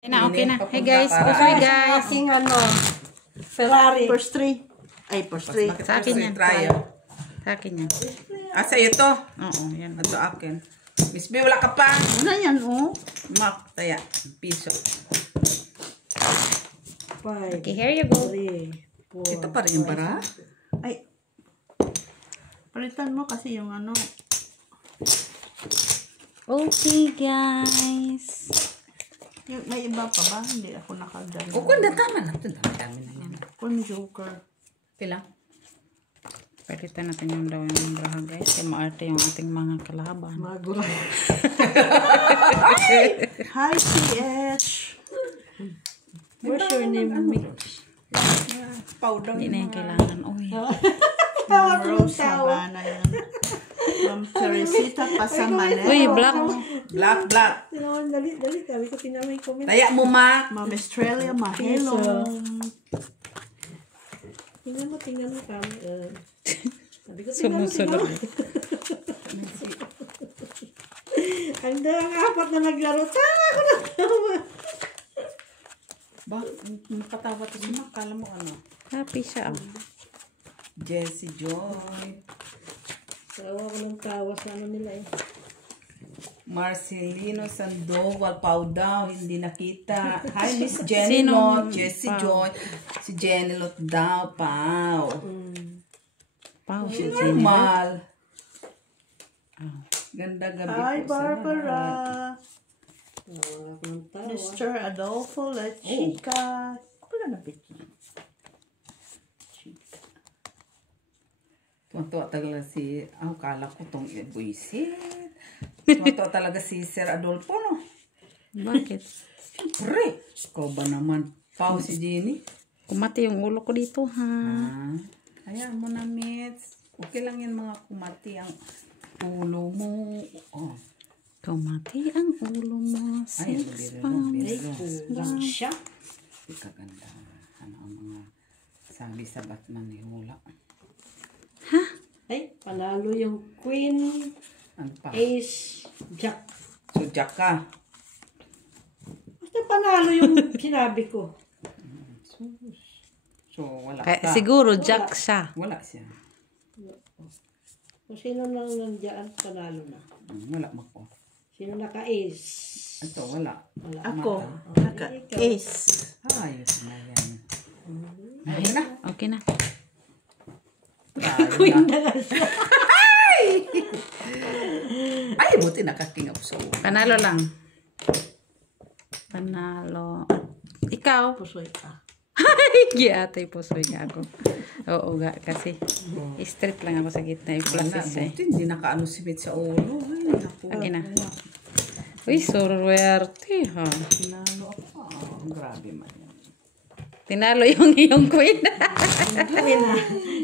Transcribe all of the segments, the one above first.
Okay na. Hey guys, pusoy guys. Aking Ferrari. First 3. Ay, first 3. Sa akin yan. Sa akin yan. Ah, sa'yo to? Oo, yan. Ito akin. Miss B, wala ka pa? Ano yan, oh? Mak, taya. Piso. 5. Okay, here you go. 3, 4. Ito pa rin yung bara? Ay. Palitan mo kasi yung ano. Okay guys. Yung, may iba pa ba? Hindi ako nakagano. O, kung tama na. Ito, dami na yan. Kung joker. Pila? Palitan natin yung daw yung braha guys. Kaya maarte yung ating mga kalaban. Magura. Hi, CH. What's your name, Mitch? Powder. Hindi na yung kailangan. Uy. Rose Havana yan. From Teresita Pasamanes. Uy, black. Black, black. Dali. Sabi ko, tinamay comment. Taya mo, Mak. Ma'am Australia, mahelo. Tingnan mo kami. Sabi ko, tingnan mo. Sumusunod. Ang darang apat na naglaro. Tama ko na tama. Ba, patawa to si Mak. Kala mo ano? Happy siya. Jessie Joy. Tawa ko ng tawa sa ano nila eh. Marcelino Sandoval, Pau daw, hindi nakita. Hi, Miss Sino? Jenny Jessie Pau. Joy. Si Jenny Lot daw, Pau. Wow. Si Normal. Ganda gabi Hi, po sa Barbara. lahat. Tawa ko ng tawa. Mr. Adolfo La Chica. Wala na picture. Chica. Tuwa talaga si, kala ko itong buisit. Tuwa talaga si Sir Adolfo, no? Bakit? Siyempre. Ikaw ba naman? Pau si Jenny? Kumati yung ulo ko dito ha. Ayan mo na, Mitz. Okay lang yan mga kumati ang ulo mo. Oh. Kumati ang ulo mo. Ay, Six biro pounds. Lang siya. Di kaganda. Ano ang mga sabi sa Batman ni Hula. Ay, panalo yung Queen, Ang pa. Ace, Jack. So, Jack ka. Basta panalo yung sinabi ko. So, wala Kaya, ka. siguro Jack siya. Wala siya. Kung sino nang nandiyan, panalo na. Wala mako. Sino naka-Ace? Ito, wala. Wala. Ako. Naka-ace. Ayos na yan. Ayun na. Okay na. Ayun na. Ay, buti nakaking ako sa ulo. Panalo lang. Panalo. Ikaw. Pusoy ka. Giyatay pusoy nga ako. Oo nga kasi. Straight lang ako sa gitna. Yung Wala, plasis eh. buti hindi nakaano si Beth sa ulo. Ay, naku. Okay na. Uy, sorwerte ha. Tinalo ako. Grabe man. Tinalo yung iyong queen.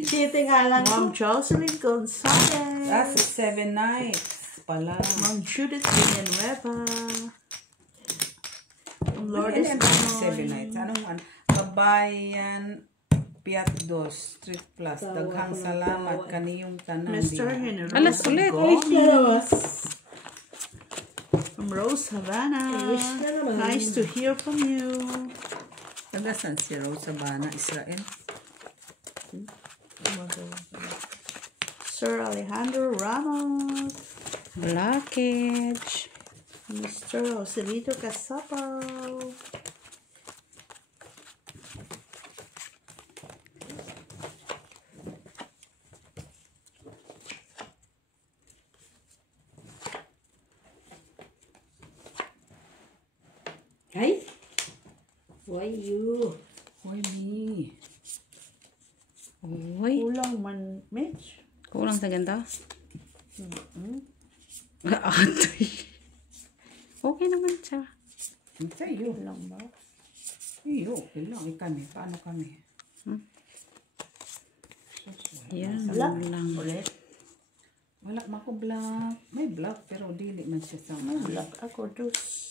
Cheating nga lang. Ma'am Jocelyn Gonzalez. That's 7 nights pala. Ma'am Judith Villanueva. Lourdes Lourdes Banoy. 7 nights. Anong one? Kabayan Piat 2 Street Plus. Daghang salamat kaniyong tanan. Mr. Henry. Alas ulit. From Rose Havana. Wish na naman. Nice to hear from you. Tagasan si Rose Sabana, Israel. Sir Alejandro Ramos. Blockage. Mr. Joselito Casapaw. Ay! Why you? Hoy, me. Uy. Kulang man, Mitch. Kulang sa ganda. Atoy. Okay naman siya. Sa'yo. Kulang ba? Iyo, okay lang. Kami. Paano kami? Yan Black. lang. Ulit. Wala mako black. May black pero dili man siya sa Black ako, dos.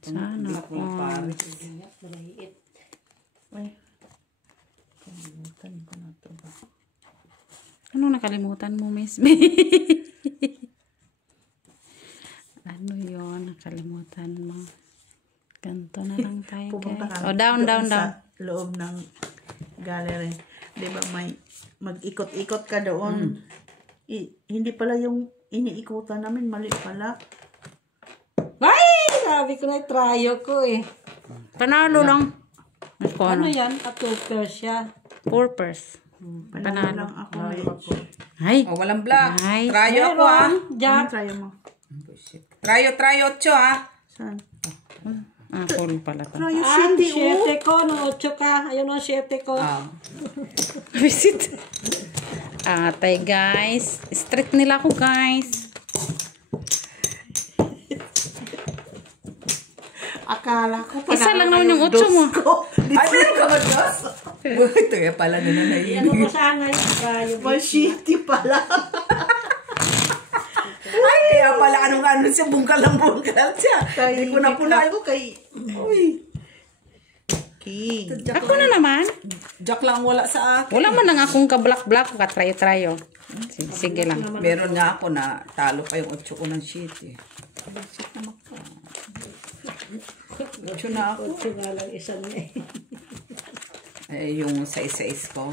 Sana black lang pare. Maliit. Ay. Kalimutan ko na ito ba? Ano nakalimutan mo, Miss B? Ano yon nakalimutan mo? Ganto na lang tayo, Pupunta guys. kami Oh, down, doon down, down. sa loob ng gallery. Di ba may mag-ikot-ikot ka doon. Hindi pala yung iniikutan namin, mali pala. Ay! Sabi ko na, tryo ko eh. Panalo lang. Ano yan? Atuper siya. Purpose. Panalo lang ako, medyo. Ay. Oh, walang black. Nice. Tryo ako ah. Jack. Try mo. Tryo 8 ah. Saan? Full pala to. Try yung Ang city, oh. 7 ko, nung 8 ka. Ayun ang 7 ko. Ah. Visit. Atay, guys. Strict nila ako, guys. Akala ko Isa lang naman yung 8 mo. Ay, meron ka ba Diyos? Ito kaya pala na Ano ko sana yung tryo. May city pala. Ay, kaya pala anong-ano siya, bungkal siya. Hindi ko na puna. Ako kay... Uy. King. Ako na naman. Jack lang wala sa akin. Wala man lang akong ka-black-black. Katrayo-trayo. Sige lang. Meron nga ako na talo pa yung 8 ko ng sheet eh. Sheet naman ka. 8 na ako. 8 nga lang isa niya eh. Yung sa isa-is ko.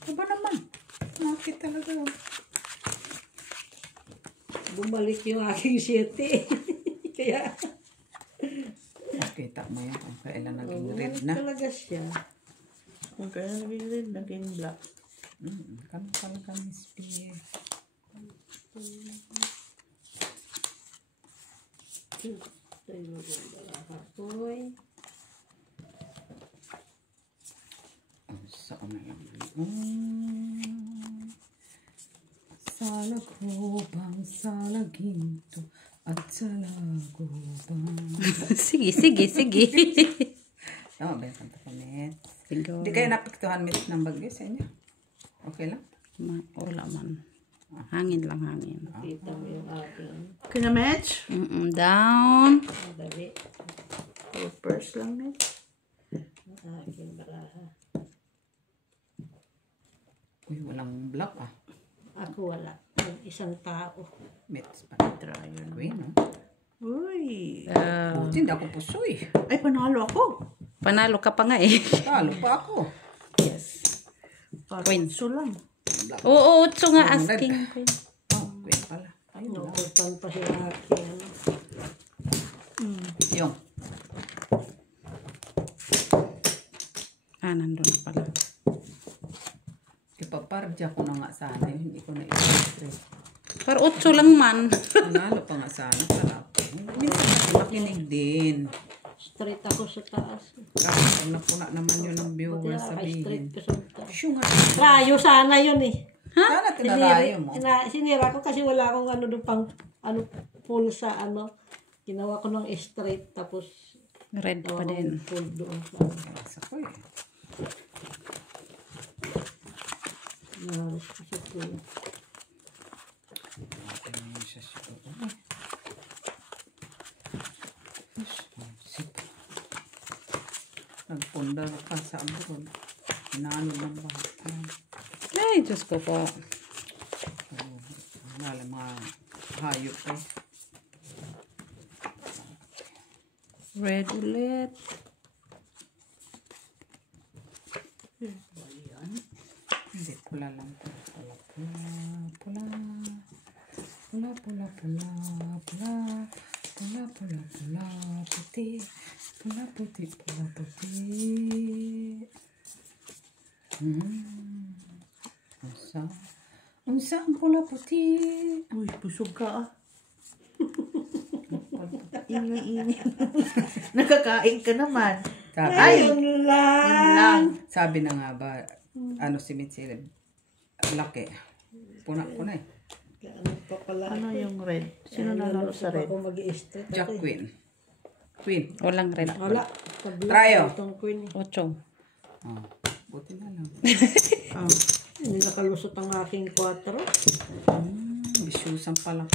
Ano ba naman? Nakit talaga. Bumalik yung aking 7 Kaya, Nakita mo yan kung kailan naging red na. talaga siya. Kung kaya naging red, naging black. Kano talaga Miss P. Uy. Saan na lang. Salagubang salaginto at salagubang. Sige. Tama ba yung kanta ko, Met? Siguro. Hindi kayo napiktuhan, Met, ng bagyo sa inyo? Okay lang? Wala man. Hangin lang, hangin. Kita mo yung aking Kina-match? Down. dali. First lang, match. Ang aking baraha. Uy, walang black ah. Ako wala. Yung isang tao. Met, Try yun. Queen, no? Uy. Buti, hindi ako pusoy. Ay, panalo ako. Panalo ka pa nga eh. Talo pa ako. Yes. Queen. So lang. Black. Oo, 8 nga Red. asking. Oh, Queen pala. Ayun na. Nakutan pa siya aking. Yung. Nandun na pala. Ipaparja ko na nga sana. Hindi ko na i-stress. Pero 8 lang man. Nanalo pa nga sana. Sarap. Minsan makinig din. Straight ako sa taas. Kasi napuna naman yun ng Buti viewers na sabihin. straight ko sa taas. Shoo nga. Rayo sana yun eh. Sana tinarayo mo. Sinira ko kasi wala akong ano doon pang ano full sa ano. Ginawa ko ng straight tapos Red pa din. full doon sa Sa ko eh. nahalos ko sa full. Nagpundar ka sa abroad. Inaano lang ba? Ay, Diyos ko po. Wala mga hayop eh. Red ulit. Hindi, pula lang. Pula, pula. Pula, pula, pula, pula. Pula, pula, pula, puti. Pula, puti, pula, puti. Unsa ang pula puti? Uy, busog ka ah. Ini. Nakakain ka naman. Sabi, Ayun lang. Yun lang. sabi na nga ba, ano si Mitzi, laki. Puna eh. Ano pa pala. Ano yung red? Sino nanalo sa red? Ako mag-i-straight. Jack Queen. Queen. Walang red. Wala. Tryo. Itong queen. 8. Oh, buti na lang. Hindi nakalusot ang aking 4. Bisyusan pala.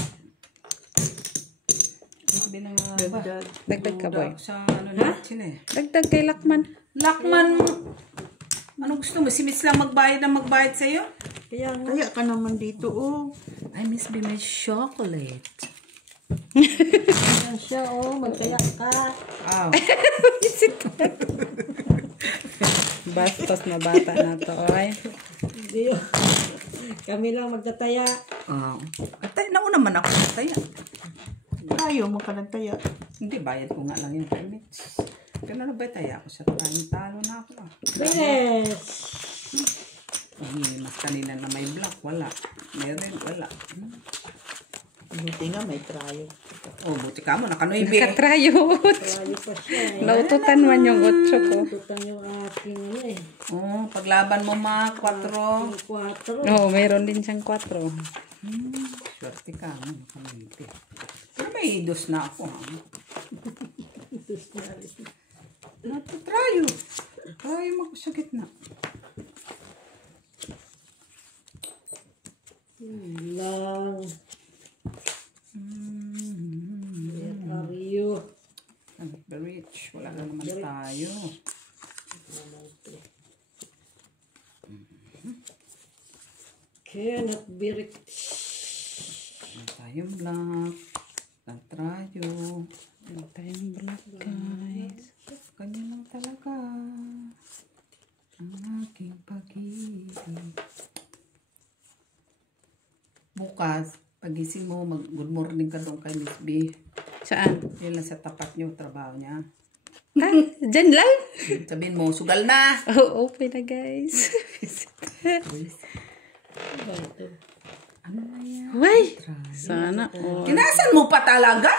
Sabi na nga ba? Dagdag. Dagdag ka, boy. Sa ano natin eh. Dagdag kay Lakman. Lakman mo. Ano gusto mo? Si Miss lang magbayad sa'yo? Kaya nga. Kaya ka naman dito oh. Ay, Miss B, may chocolate. Yan siya, oh. Magkaya ka. Oh. Bastos na bata na to, oy. Hindi yun. Kami lang magtataya. Atay, nauna man ako nataya. Ayaw mo ka nagtaya. Hindi, bayad ko nga lang yung permits. Kaya na ba taya ako sa tayong talo na ako. Yes! Mas kanina na may block, wala. Meron, wala. Buti nga may trayo. Oh, buti ka mo, nakanuibi. Nakatrayot. Layo pa siya eh. Naututan man yung 8 ko. Tutan yung aking ano eh. Oh, paglaban mo mga 4. 4. Oo, mayroon din siyang 4. Swerte ka mo, nakanuibi. Pero may dos na ako. Trayo. Trayo mo ko sa gitna. Lang. Where are you? Cannot be rich. Wala na naman tayo. Cannot be rich. Wala tayong black. Ang trayo. Wala tayong black, guys. Ganyan lang talaga. Ang aking pag-ibig. Bukas, pagising mo, mag-good morning ka doon kay Miss B. Saan? Yun lang sa tapat niyo, trabaho niya. Ah, dyan lang? Sabihin mo, sugal na! Oh, open na, guys. Ano na yan? Uy! Sana all. Kinasan mo pa talaga?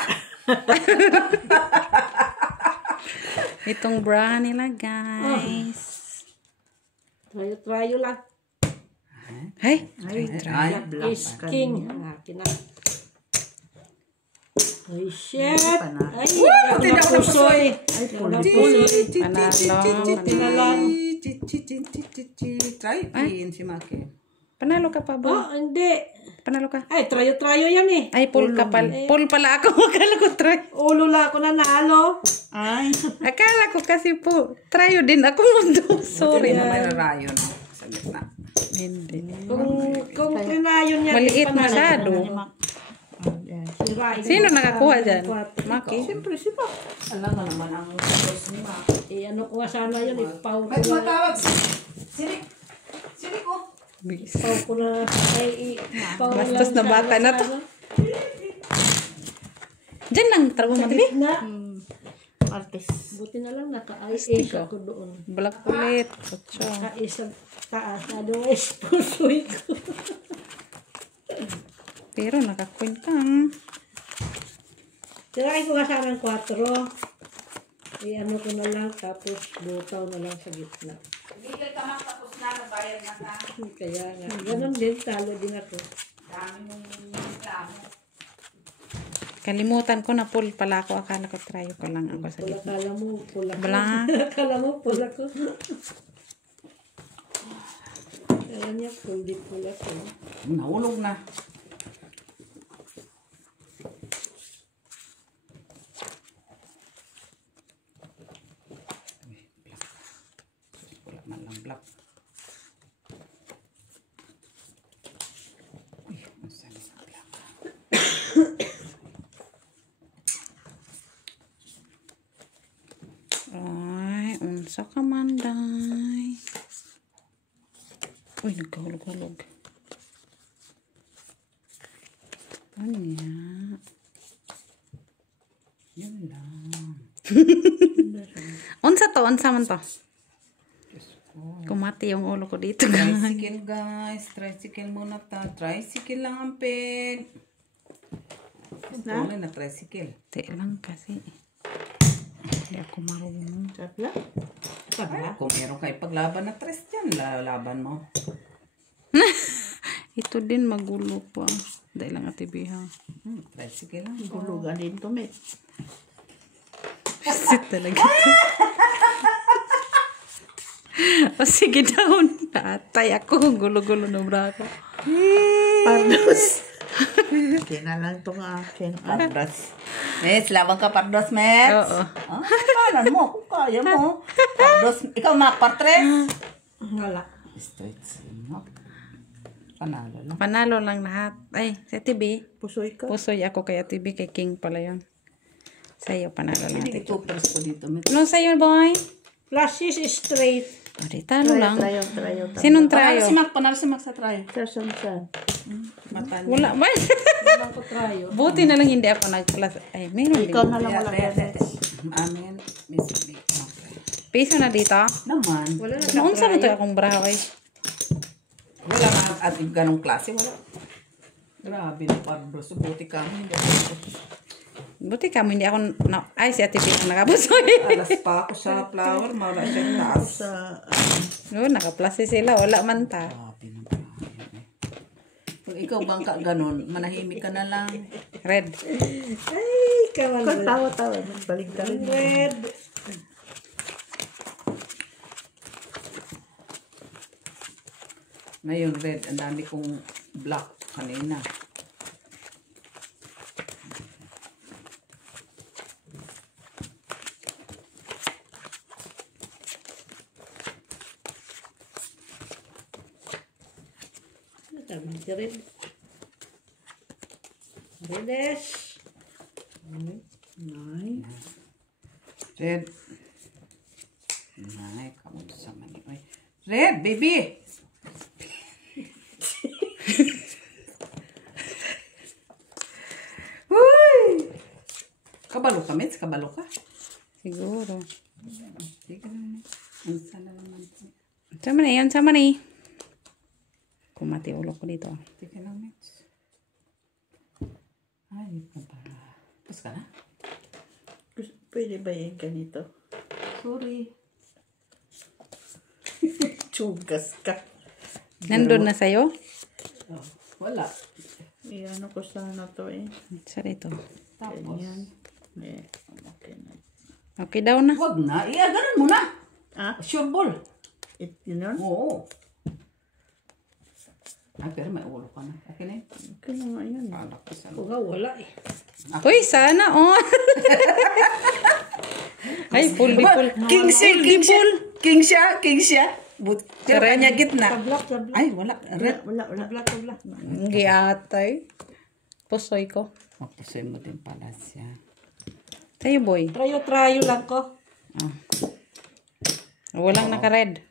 Itong bra nila, guys. Trayo lang. Ay, Ay, Black is king. Ang akin na. Ay, shit. Ay, Hindi ako napusoy. Ay, panalo. Try in si Maki. Panalo ka pa, oh, ba? hindi. Panalo ka. Ay, trayo yan eh. Ay, full ka pala. Full pala ako. Akala ko try. Ulo lang ako nanalo. Ay. Akala ko kasi po. Tryo din ako mundo. Sorry Sorry. na may rarayo na sa gitna. Hindi. Kung trinayon niya. Maliit masyado. Si Rai. Sino nakakuha dyan? Maki? Siyempre, si Pop. Alam mo naman ang boss ni Maki. Ano ko nga sana yun. Ipaw ko May na. tumatawag. Sinik. Sinik ko. Ipaw ko na. Ay, ipaw ko Bastos na lang bata sana na to. sana. Diyan lang. Trago mo tabi. Na. Artist. Buti na lang naka-ice ako doon. Black ulit. Ocho. Naka-ice ang taas. Otherwise, pusoy ko. Pero nakakwin ka. Tirahin ko nga sana ng 4. I-ano ko na lang. Tapos butaw na lang sa gitna. Hindi ka makapos na, nabayad na ka. Kaya nga. Ganon din. Talo din ako. Dami mong reklamo. Kalimutan ko na full pala ako. Akala ko tryo ko lang ako sa Pula gitna. kala mo. Pula ko. Black. Kala mo pula ko. Kaya niya full di pula ko. Nahulog na. Wala man lang black. Uy, masan yung black. Ay, unsa ka man, day. Uy, nagkahulog-hulog. Ano yan? Yun lang. Unsa to? Unsa man to? Kumati yung ulo ko dito. Tricycle guys. Tricycle muna ta. Tricycle lang ang peg. Ano na tricycle? Te lang kasi. Hindi ako marunong. Sabla. Ay, kung meron kayo paglaban na tres dyan, lalaban mo. Ito din magulo pa. Dahil lang atibiha. Tricycle lang. Hulugan din to, mate. Shit talaga to. O sige daw. Naatay ako. Gulo-gulo na bra ako. Pardos. Kaya na lang itong akin. Pardos. Mes, laban ka pardos, Mes. Oo. Ah, kanan mo. Kung kaya mo. Pardos. Ikaw, Mac, partres. Wala. Straight. Panalo lang. Panalo lang lahat. Ay, sa TV. Pusoy ka. Pusoy ako kaya TV kay King pala yun. Sa'yo, panalo lang. Hindi ito first ko dito. Ano sa'yo, boy? Flashes straight. O, di talo lang. Trayo. Sinong Panalo trayo? si Mac. Panalo si Mac sa try. Saan? Mata niya. Wala ba? Naman ko trayo. Buti na lang hindi ako nag-plus. Ay, meron din. Ikaw na lang wala Red. ka. Amin. Miss Big Mac. Piso na dito. Naman. Wala na Noon sa to akong brahay. Wala nga at ganong klase. Wala. Grabe na parbro. Subuti ka. Hindi ako. Buti ka mo, hindi ako, ay, si Ate Pink ang nakapusoy. Alas pa ako sa flower. Mawala siyang taas. Sa, No, nakaplase sila, wala man ta. Grabe na ba? Kung ikaw bang ka ganon, manahimik ka na lang. Red. Ay, kawan. kung tawa-tawa, magbalik ka rin. Red. Ngayon, red. Ang dami kong black kanina. Tama si Red. Redes. Nay. Red. Ay, kamu sa mani. Ay. Red, baby! Uy! Kabalo ka, Mets? Kabalo ka? Siguro. Sige lang. Ang sana naman. Sama na yan, sama na kumati ulo ko dito. Sige lang, Mets. Ay, kabalo. Tapos ka na? Pwede ba yung ganito? Sorry. Tsugas ka. Nandun na sa'yo? Oh, wala. Ano ko sana to eh. Sa dito. Tapos. Ganyan. Eh, okay na. Okay daw na. Wag na. Ganun mo na. Ah? Sure ball. Yun yun? Oo. Ay, pero may ulo ka na. Okay na yun. Okay na nga yun. Alak ko sa Ako nga wala eh. Uy, sana oh. Ay, full di full. King siya. Pero Red. kanya gitna. Tablak, tablak. Ay, wala. Red. Wala. Tablak, tablak. Giatay. Pusoy ko. Mapusoy mo din pala siya. Sa'yo, boy. Trayo lang ko. Walang naka-red.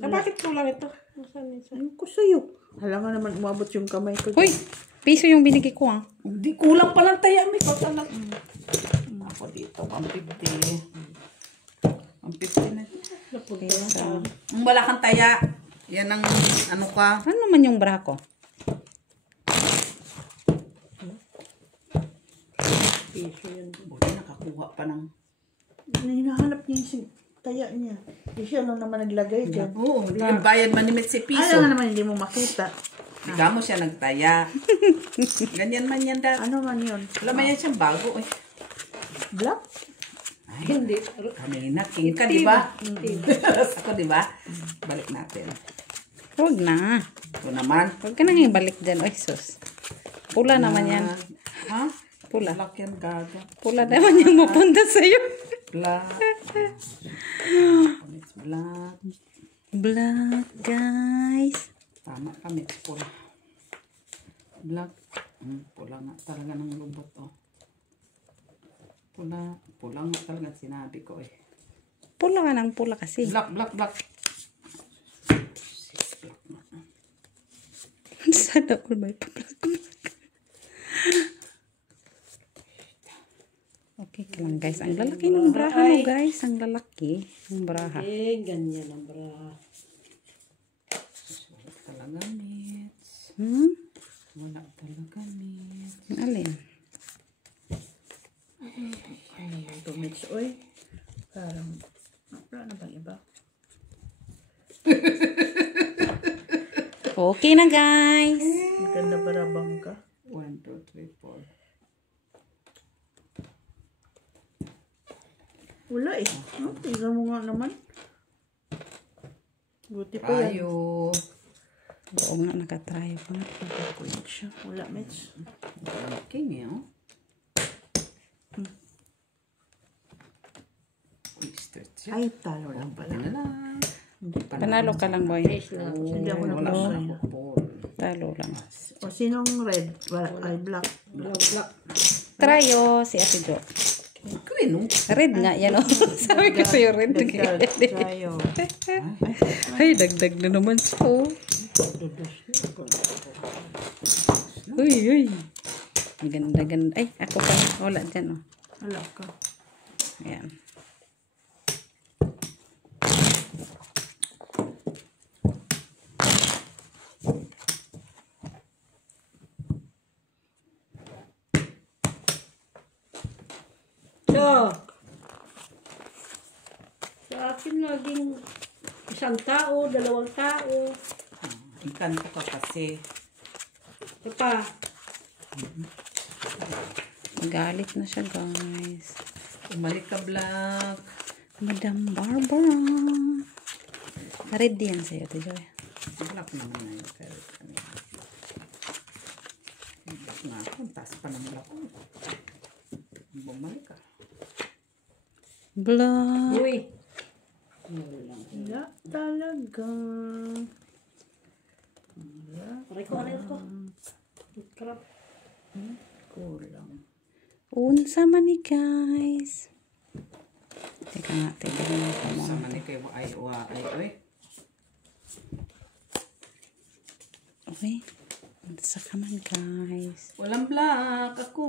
Bakit kulang ito? Nasaan isa? Ano ko sa'yo? Hala nga naman umabot yung kamay ko. Uy, piso yung binigay ko ah. Hindi, kulang palang taya. May pagkalag. Ako dito, 150. 150 na. Napunta na sa Ang wala kang taya. Yan ang ano ka. Ano naman yung bra ko? piso yan. Buti nakakuha pa ng... Hinahanap niya yung taya niya. Hindi siya lang naman naglagay dyan. Oo, yung bayad manimit si piso. Ayaw nga naman hindi mo makita. Di ka mo siya nagtaya. Ganyan man yan dati. Ano man yun? Wala man yan siyang bago. Eh. Black? Hindi. Kanina, king ka, di ba? Ako, di ba? Balik natin. Huwag na. Ito naman. Huwag ka nang ibalik dyan. Ay, sus. Pula naman yan. Ha? Pula. Black yan, gaga. Pula naman yung mapunta sa'yo. Black. It's black. Black, guys. Tama ka, mix pula. Black. Pula nga talaga ng lubot, oh. Pula. Pula nga talaga sinabi ko, eh. Pula ka ng pula kasi. Black. Sana all may pa-black. Okay ka lang, guys. Ang lalaki ng braha mo, guys. Ang lalaki ng braha. Eh, ganyan ang bra. Wala talaga, mix. Wala talaga, mix. Alin? Ito mix. Uy. Parang, wala na bang iba? Okay na, guys. Ang ganda barabang ka. 1, 2, 3, 4. Wala eh. Oh, tingnan mo nga naman. Buti pa yan. Tayo. Oo nga, nakatrayo pa nga. Nakakulit siya. Wala, Mitch. Okay, meow. Ay, talo lang pala. Ano lang. Panalo ka lang, boy. Hindi ako Wala nagpusoy. akong ball. Talo lang. O sinong red? Wala, ay black. Black. Tryo, si Ate Jo. Queen, no? Red nga, yan o. Sabi ko sa'yo, red. Tayo. Ay, dagdag na naman siya, oh. Uy, uy. Ang ganda-ganda. Ay, ako pa. Wala dyan, oh. Wala ka. Ayan. So, sa akin laging isang tao, dalawang tao. Ikanto ka kasi. Ito pa. Galit na siya, guys. Umalik ka, Black. Madam Barbara. Red yan sa'yo, Ate Joy. Black naman na yun. Kaya Black na ako. Taas pa ng Black. Bumalik ka. Black. Uy. Wala talaga. Aray ko. Crap. Kulang. Unsa man ni, guys. Teka nga, teka nga. Sama ni kayo ay oy. Okay. Unsa ka man, guys. Walang Black ako.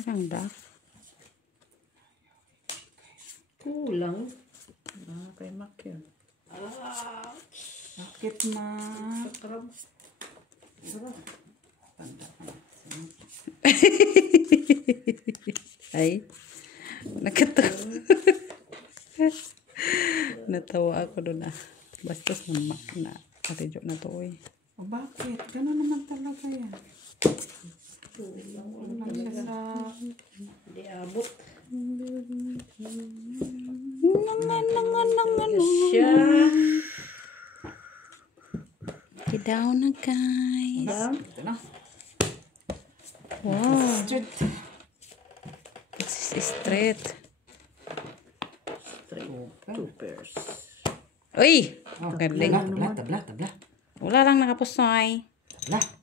Parang black. Kulang. Kay Mac yun. Bakit ma? Crap. Tanda ka na. Ay. Nakatawa. Natawa ako doon, ah. Bastos na na. Ate Jo na to, uy. O bakit? Gano'n naman talaga yan. Walang siya sa... Hindi abot. Siya. Down na, guys. Ito na. Wow. Straight. This is straight. Two pairs. Uy! Oh, Galing. tabla. Wala lang nakapusoy.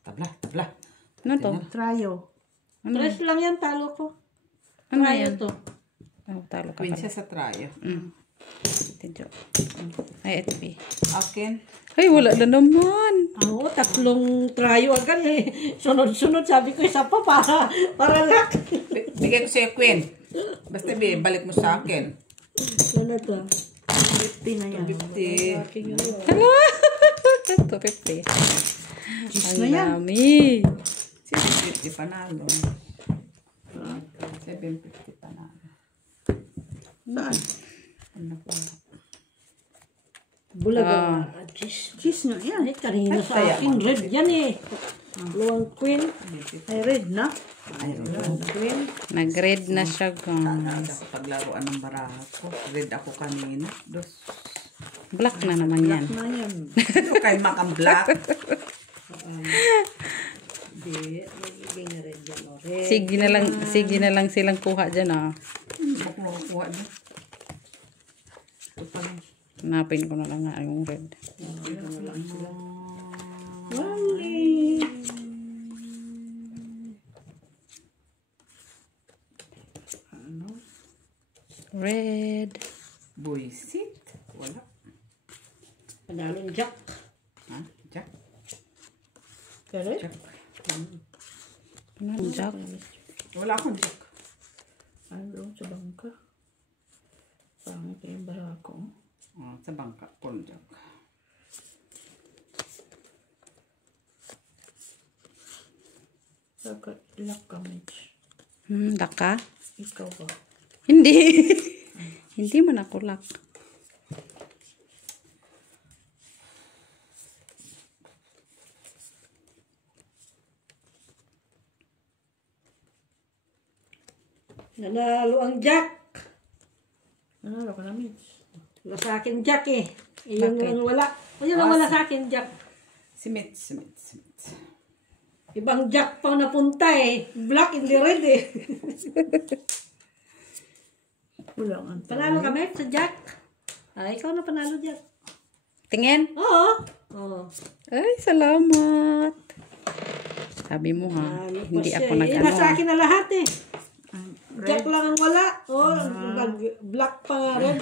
Tabla. Ano to? Tryo. Ano? Tres lang yan, talo ko. Ano Tayo yan? to. Oh, talo ka Queen pala. siya sa trayo. Ate Jo. Ay, ito B. Akin. Ay, wala na naman. Oo, tatlong trayo agad eh. Sunod-sunod, sabi ko isa pa para luck. Bigay ko sa'yo, Queen. Basta balik mo sa akin. Ano to? 50 na yan. 50. Aking yun. Ano? 250. Cheese Ang na yan. dami. 750 panalo. 750 panalo. Saan? Ano pa? Bulaga. Cheese. Cheese na yan. Ay, kanina sa Kaya, akin, red yan eh. Luwang queen. Ay, red na. Queen. Nag-red na siya, guys. Sa paglaruan ng baraha ko. Red ako kanina. Dos. Black na naman yan. Na yan. Ito kay Macam Black. Hindi, magiging red yan. O, red. Sige na lang silang kuha dyan, ah. Ako makukuha din. Ito pa lang. Hanapin ko na lang nga yung red. Wali. Red. Buisit. Wala. Panalong jack. Ha? Jack. Kaya Jack. Ano, Jack? Wala akong Jack. ano sa bangka? Pangit yung barako. Oh, sa bangka. Kung Jack. Saka ilak ka, Mitch. Daka? Ikaw ba? Hindi. Hindi man ako lock. Nanalo ang jack. Nanalo ka na, Mitch. Wala sa akin jack eh. Iyon Bakit? lang wala. Yun lang wala sa akin jack. Simit. Ibang jack pa napunta eh. Black, hindi red eh. Kulang ang Panalo kami sa jack. Ay, ikaw na panalo jack. Tingin. Oo. Oo. Ay, salamat. Sabi mo ha, Ano pa hindi siya ako eh. nag-ano. Nasa akin na lahat eh. Red. Jack lang ang wala. Oh, black pa nga red.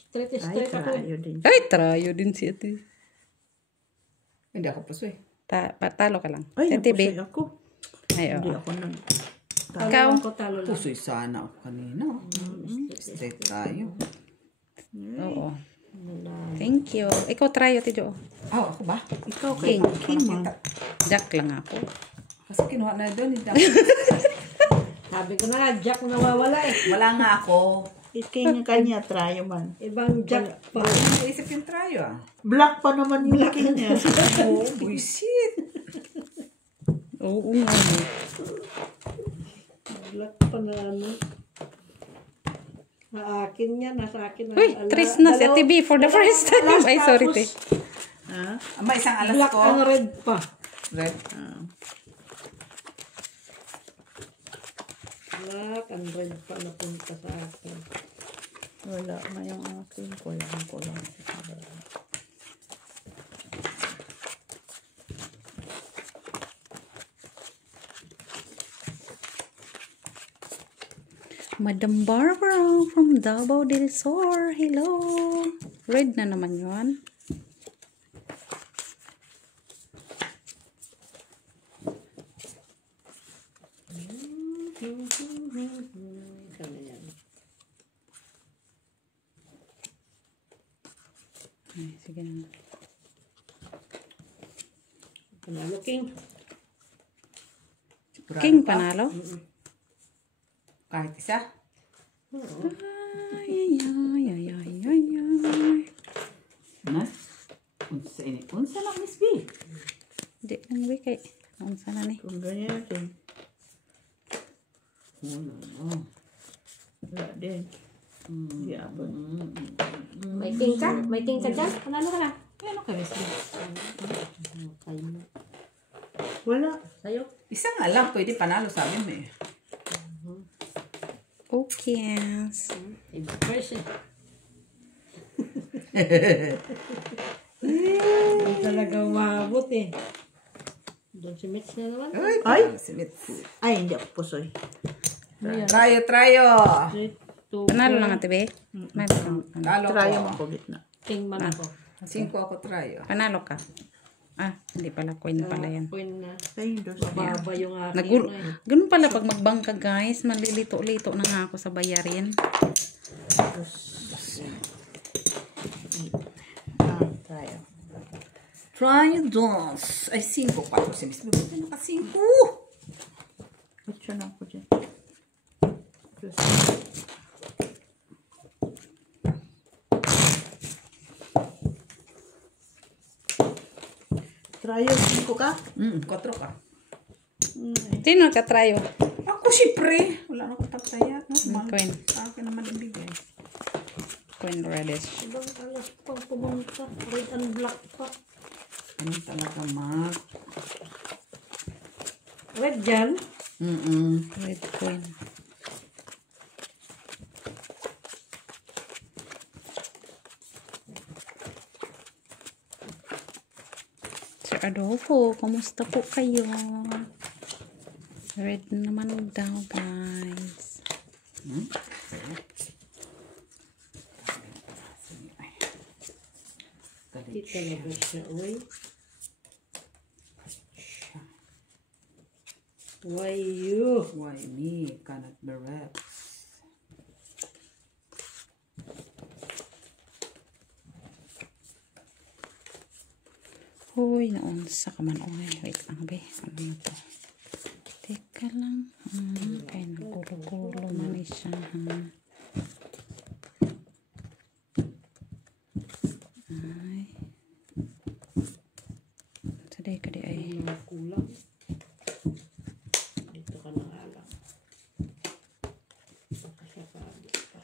Straight Ay, straight ako. trayo din. Ay, trayo din si ate. Hindi ako pusoy. Talo ka lang. Ay, Si ate B. napusoy ako. Ay, Hindi oo. ako nag... Ikaw? Ko talo lang. Pusoy sana ako kanina. Straight tayo. Oo. Thank you. Ikaw trayo, Tijo. Ah, ako ba? Ikaw kay King man. Jack lang ako. Kasi kinuha na doon. Sabi ko na nga, Jack nawawala eh. Wala nga ako. King kanya, trayo man. Ibang Jack pa. Naisip yung trayo ah. Black pa naman yung king niya. Oh, buisit. Oo nga. Black pa na ano. Na akin yan, nasa akin. Uy, Tris na si ate B for the first time. Ay, sorry, te. Ha? May isang alas Black ko. and red pa. Red. Black and red pa napunta sa akin. Wala na yung aking. Kulang ko lang. Madam Barbara from Davao del Sur. Hello. Red na naman yun. Sana yan. Ay, sige na. Panalo, King. King panalo? Kahit isa. Ay, ay, ay, ay, ay, ay. Na? Unsa ini? Unsa na Miss B? Di lang wikay. Ang sana ni. Kung ganyan natin. Wala din. Yabon. May King ka? May King ka dyan? Panalo ka na. Ano ka Miss B? Wala. Sa'yo? Isa nga lang pwede panalo sa amin eh. Okay, yes. Iba first eh. Hindi talaga umabot eh. Doon si Mitch na naman. Ay! Si Mitz. Ay, hindi ako pusoy. Trayo, trayo. 3, 2, Panalo lang ate B. Talo Trayo ko. man ko gitna. King man ako. 5 ako trayo. Panalo ka. Ah, hindi pala. Coin pala yan. Queen na. Kayong dos. Baba yung aking. Nagulo. eh. Ganun pala pag magbangka guys. Malilito-lito na nga ako sa bayarin. Trayo. Trayo dos. Ay, 5 pa ako si Miss B. Buti naka 5. Kutsa na ako dyan. Dos. Trayo, 5 ka? 4 ka. Sino katrayo? Ako syempre. Wala na akong taptaya. No? Coin. Sa akin naman ibigay. Coin radish. Ibang alas pang pumunta. Red and black pa. Ano talaga, Mark? Red dyan. Red coin. Sir Adolfo, kumusta po kayo? Red naman daw, guys. Hindi talaga siya. Uy. Why you? Why me? Cannot be wrapped. Hoy, naunsa ka man. Wait lang, be. Ano na to? Teka lang. Kaya nagulo-gulo man siya. Ay. Saday ka di ay. Mga kulang. Dito ka na nga lang. Nakasapagod pa.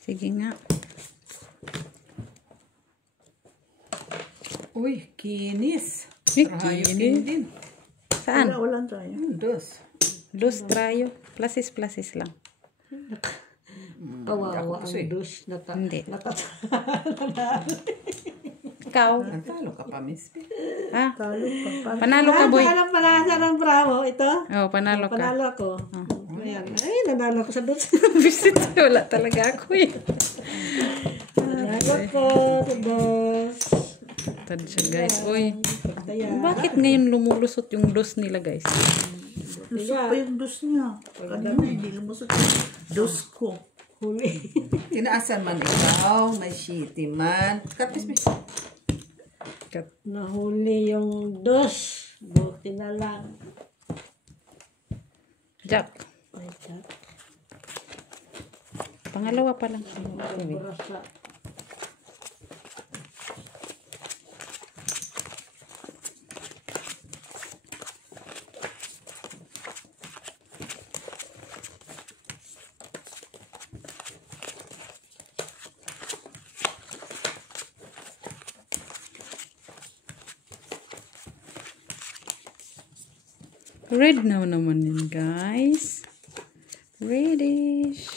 Sige nga. Uy, kinis. Uy, Trayo kinis. din. Saan? Wala, walang trayo. Dos. Dos trayo. Plasis lang. Kawawa ang dos. Hindi. Ikaw. Natalo ka pa, Miss P. Ah, Talo pa. panalo ka, boy. Alam pala ng Bravo. Ito. Oh, panalo ka. Panalo ako. Ayan. Ay, nanalo ko sa dos. Visit, wala talaga ako eh. Nanalo ko sa dos. Tad siya, guys. Uy, Kaya, bakit ngayon lumulusot yung dos nila, guys? Lusot pa yung dos niya. Kanina hindi lumusot yung dos ko. huli. Tinaasan man ikaw, may shitty man. Cut, Miss P. Nahuli yung dos. Buti na lang. Jack. Ay, Jack. Pangalawa pa lang. Sige. Burasa. Red na naman yun, guys. Reddish.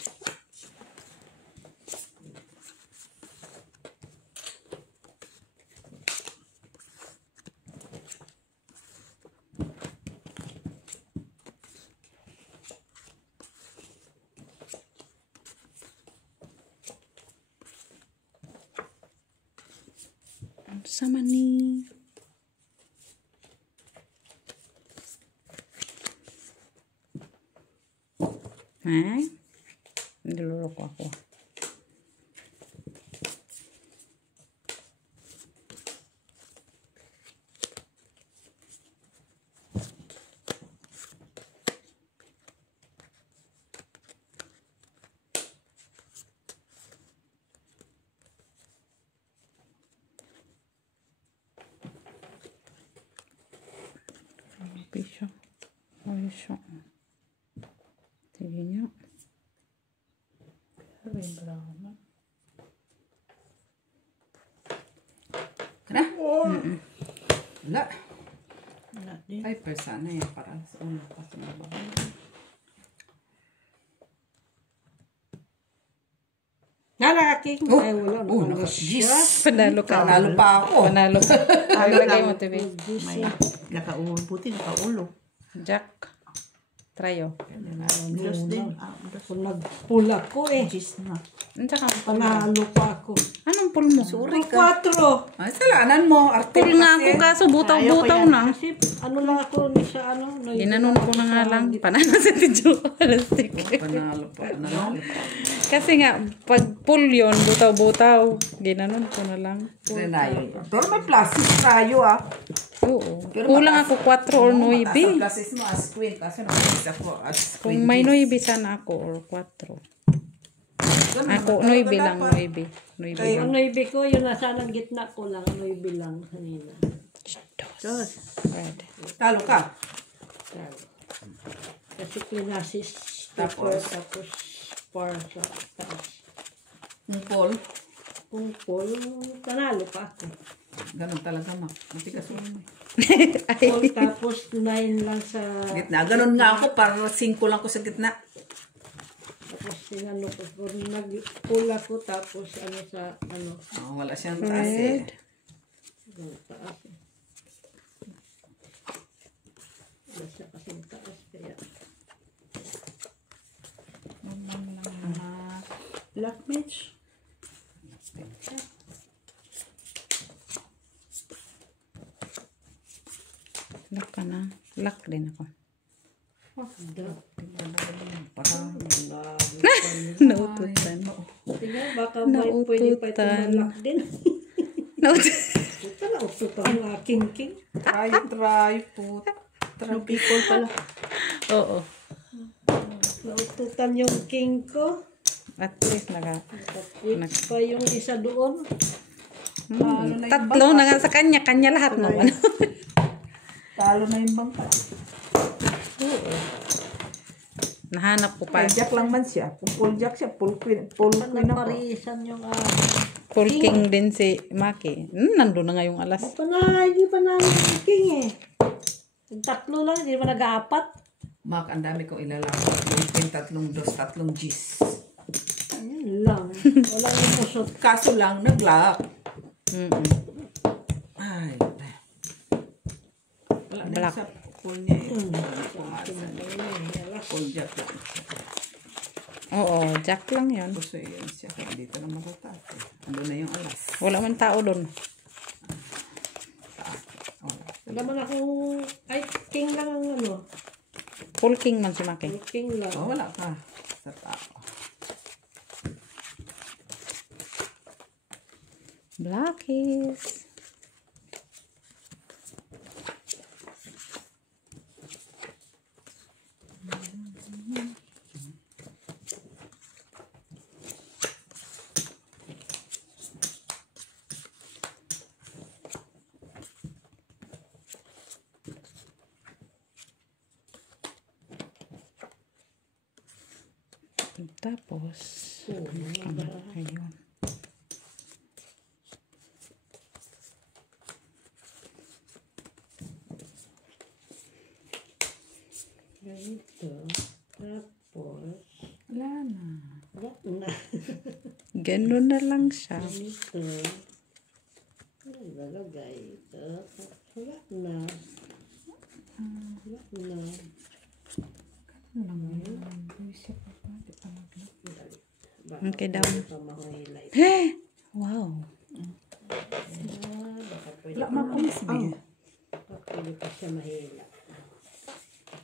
Sama ni. Niluloko ako. Pisyo. Pisyo. Tingin nyo. Kana? Wala. Wala din. 5% sana yan para sa ulo pa sa mga babae. Nalaking. Ay, wala. Nakangas siya. Panalo ka. Panalo pa ako. Panalo ka. Lagay mo, TV. May nakaulo. Buti nakaulo. Jack. Tryo. Dos din. Dos. Kung nagpula ko eh. Gis na. Tsaka, Panalo pa ako. anong pull mo? Sorry ka. 4. Ay, salanan mo. Arte Pull nga ako kaso butaw-butaw na. Kasi ano lang ako ni siya ano. Ginanon ko na nga lang. Panalo sa tidyo. Plastic. Panalo pa. Panalo pa. Kasi nga, pag pull yun, butaw-butaw. Ginanon ko na lang. Renayo. Pero may plastic tayo ah. Oo. Kulang ako 4 or 9. Ang plastic mo as queen. Kasi nakalis ako as queen. Kung may 9 sana ako or 4. Ako, 9 lang, 9. 9 lang. Ang noibi ko, yun nasa ng gitna ko lang. Ang noibi lang kanina. Dos. Red. Talo ka. Kasi klinasis. Tapos? Tapos 4 sa taas. Yung Paul. Kung Paul, panalo pa ako. Ganun talaga ma. Matigas mo. Paul tapos 9 lang sa... Gitna. Ganun nga ako. Para 5 lang ko sa gitna. Tapos sinano ko. Kung nag-pull ako tapos ano sa ano. Oh, wala siyang taas eh. Taas eh. Wala siya kasing taas. Kaya Black match. Lock ka na. Lock din ako. Naututan. tingnan baka pwede pa ito malak din. Naututan. Ito na ututan ng aking king. Try po. People pala. Oo. Naututan yung king ko. At least Tapos pa yung isa doon. tatlo na nga sa kanya. Kanya lahat naman. Talo na yung bangka. Nahanap ko pa. Full jack lang man siya. Kung full jack siya, full queen ako. Nagparisan yung Full king din si Maki. Nandun na nga yung alas. hindi pa na yung king eh. Tatlo lang, hindi pa nag-aapat. Mak, ang dami kong ilalako. Yung queen, 3 dos, 3 Gs. Yun lang. Wala yung pusot. Kaso lang, nag-lock. Mm-mm. Ay, wala na Black. sa pool niya eh. Pumasa. Full jack lang. Oo, jack lang yun. Gusto yun siya. Kaya dito na matatate. Ando na yung alas. Wala man tao doon. Wala man akong, ay, king lang ang ano. Full king man si Maki. King lang. Oh, wala ka sa tao. Blackies. Tapos, ayun. Ganito. Tapos, Wala na. wala na. Ganun na lang siya. Ganito. Lalagay ito. Wala na. Wala na. Okay daw. Ito mahulay. Wow. Baka pwede Wala mapulis ba? pwede pa siya mahila.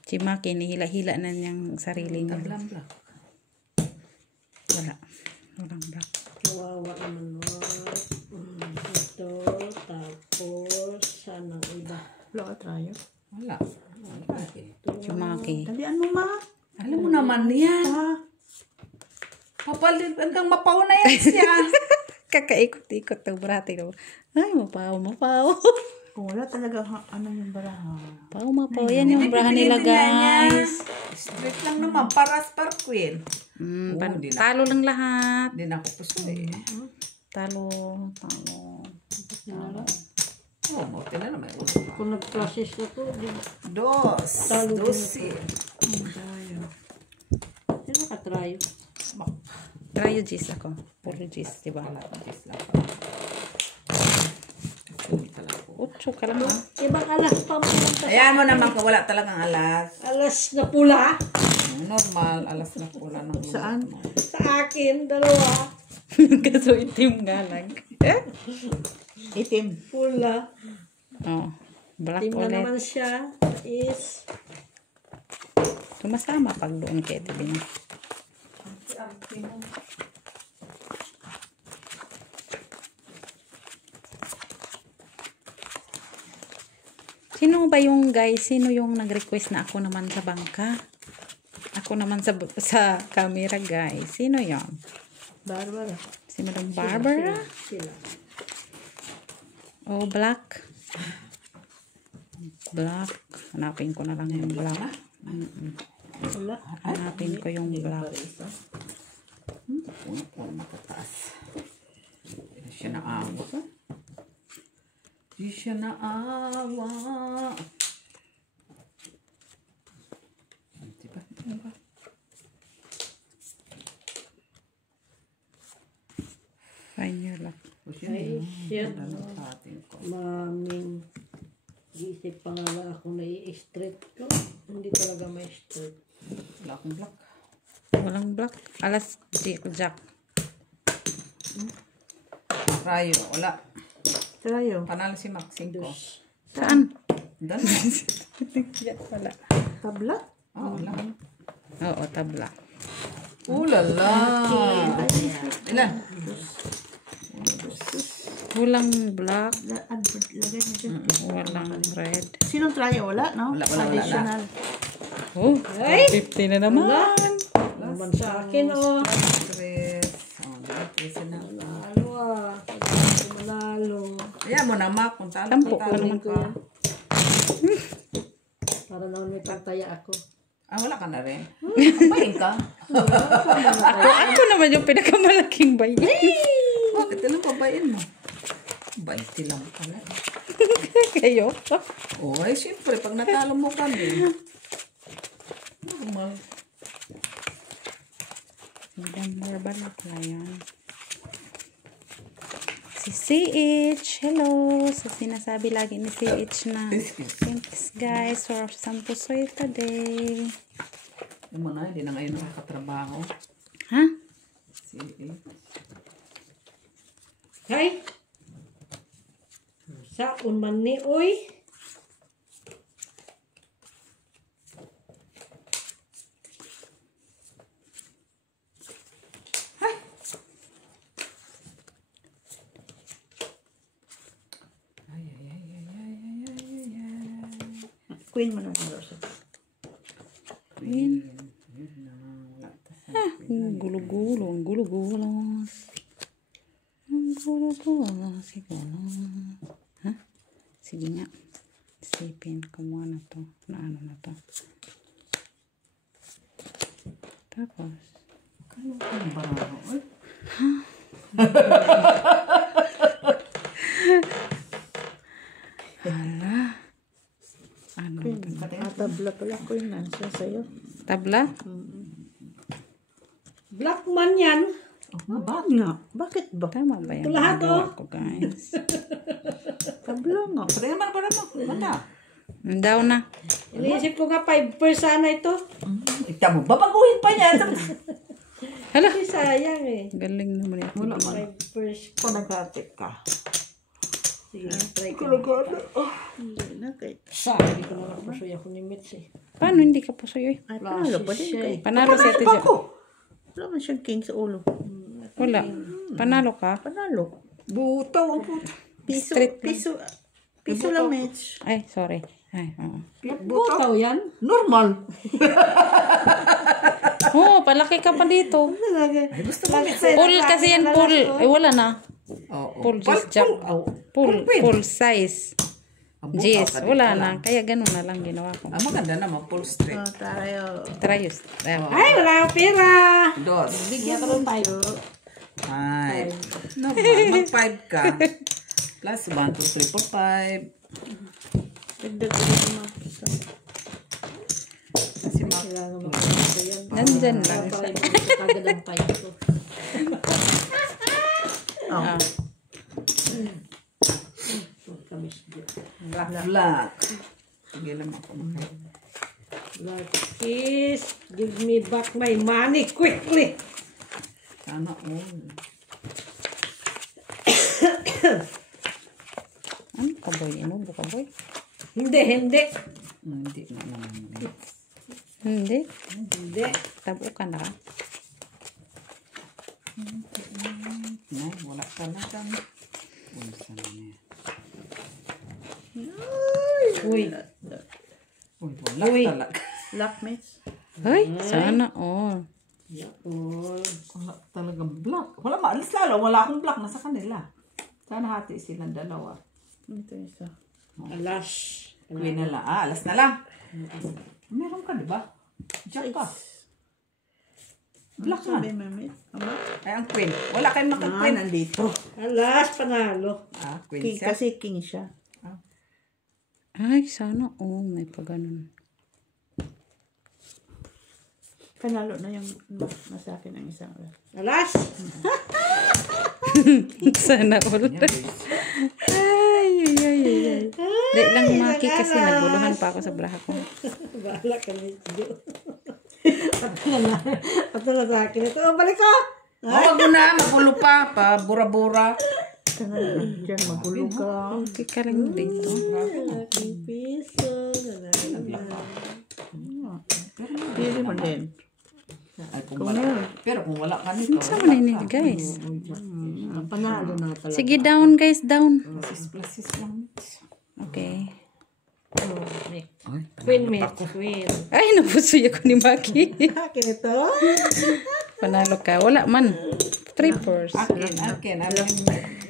Si Maki, nihila-hila na niyang sarili niya. Tablang black. Wala. Walang black. Kawawa naman mo. Ito. Tapos, saan ang iba? Wala ka tayo. Wala. Si Maki. Dalian mo, ma. Alam mo naman yan. Ah, Papalit hanggang mapaw na yan siya. Kakaikot-ikot ng brate ko. Ay, mapaw. kung wala talaga, ano yung baraha. Mapaw. Yan yung brahan nila, guys. Straight lang naman. Paras par queen. di na. Talo lang lahat. Hindi na ako puso eh. Talo. Oh, buti na naman. Kung nag-process na to, di Dos. Talo din Dosi. sino ka-try? Try G's ako. Puro G's, diba? Yes lang pala. Utso ka lang. Ibang alas pa mo lang kasi. Ayan mo naman kung wala talagang alas. Alas na pula. Normal, alas na pula ng lugar Saan? mo. Sa akin, dalawa. Kaso itim nga lang. Itim. Pula. Oh, black Team na ulit. naman siya. Is, Tumasama pag doon kay Tibing. Sino ba yung guys? Sino yung nag-request na ako naman sa bangka? Ako naman sa camera, guys. Sino yon? Barbara. Si Madam Barbara? sila. Oh, black. Black. Hanapin ko na lang yung black. Wala. Hanapin ko yung black. Puno-puno matataas. Hindi siya naawa. Hindi siya naawa. Diba? Diba? Find your luck. Ay, shit. Atin ko. Maming. Isip pa nga lang ako na i-straight ko. Hindi talaga may straight. Wala akong black. Walang black. Alas Jack. Rayo, wala. Tayo. Panalo si Maxine ko. Saan? Doon. Yan pala. Tabla. Oh, wala. Oo, tabla. Ulala. Ilan? Walang black. Lagay mo dyan. Walang red. Sinong tayo? Wala, no? Wala, wala, wala. Additional. Oh, Ay! 50 na naman. Naman sa akin, oh. Tres. Oh, tres na. Manalo, ah. Hindi ko manalo. Ayan mo na, Mac. Kung talo, Tampo kung talo naman ka. Para naman may pantaya ako. Ah, wala ka na rin. Bayin ka. Ako naman yung pinakamalaking bayan. Bakit ilang pabayin mo? 20 lang pala. Kayo? Oh, ay, siyempre, pag natalo mo kami. Normal. November ba na pala yan? Si CH. Hello. So, sinasabi lagi ni CH na thanks guys for sampusoy today. Yung mga hindi na ngayon nakakatrabaho. Ha? Sige. Hay. Saon man ni oy. Queen mo na ang Rosa. Queen. Ang gulo-gulo. Ang gulo-gulo. Ang gulo-gulo. Siguro. Ha? Sige nga. Isipin ko muna to. Na ano na to. Tapos. Ano ang baraho? Hala. Ano Queen. ba to? Tabla pala Queen na siya sa'yo. Tabla? Black man yan. Bakit nga? Bakit ba? Tama ba yan? Ito lahat, Nagawa ko, guys. Tabla nga. Pwede naman para mo. Manda. Daw na. Iniisip ko nga 5 sana ito. Ika mo, babaguhin pa niya. Hala. Kasi sayang eh. Galing naman yan. Wala man. 5 Kung nagkatik ka. Sige, try ko. Hindi na kay. Sabi ko na napusoy ako ni Mitch eh. Paano hindi ka pusoy? Ay, panalo pa din siya kay. eh. Panalo si Ate Jo. Wala man siyang king sa ulo. Wala. Panalo ka? Panalo. Butaw ang puta. Piso. Straight lang. Piso lang, Mitch. Ay, sorry. Ay, oo. Butaw yan. Normal. Oh, palaki ka pa dito. Ay, gusto mo, Mitch. Full kasi yan, full. Eh, wala na. Oo. Full just jack. Full size. Yes, wala na. Kaya ganun na lang ginawa ko. Maganda naman, full straight. Tayo. Try yus. Ay, wala akong pera. Dos. Bigyan ko ng 5. Normal, mag-5 ka. Plus 1, 2, 3, 4, 5. Dagdag ulit mo. Kasi mak. Kailangan makakita yan. Nandyan lang. Kagad ang 5 ko. Ah. Black. Sige lang ako. Black is, give me back my money quickly. Sana all. Ano ka boy? Ano ba ka boy? Hindi. Hindi na naman. Hindi. Hindi. Tabo ka na ka. Nay, wala ka na dyan. Wala ka na niya. Uy. Uy, wala talaga. Lock, Mitch. Ay, sana all. Wala talagang black. Wala, maalis lalo. Wala akong black. Nasa kanila. Sana hati silang dalawa. Ito isa. Alas. Queen na lang. Alas na lang. Meron ka, di ba? Jack ka. Black Sabi man. mo, Mitch. Ama? Ay, ang queen. Wala kayong maka-queen. Nandito. Alas, panalo. Queen King, siya. kasi king siya. Ay, sana all. May pa ganun. Panalo na yung nasa akin ang isang oras. Alas. Sana all. Ay. Di lang maki kasi naguluhan pa ako sa braha ko. Bahala ka na ito. Pato na sa akin ito. Oh, balik ka. Huwag mo na. Magulo pa. Bura-bura. Diyan, magulo ka. Okay ka lang dito. Aking piso. Pili mo din. Ay, kung wala. Pero kung wala ka nito. Saan mo na yun, guys? Panalo na talaga. Sige, down guys, down. Plasis lang. Okay. Queen, Mitch. Queen. Ay, napusoy ako ni Maki. Akin ito. Panalo ka. Wala man. 3 fours. Akin.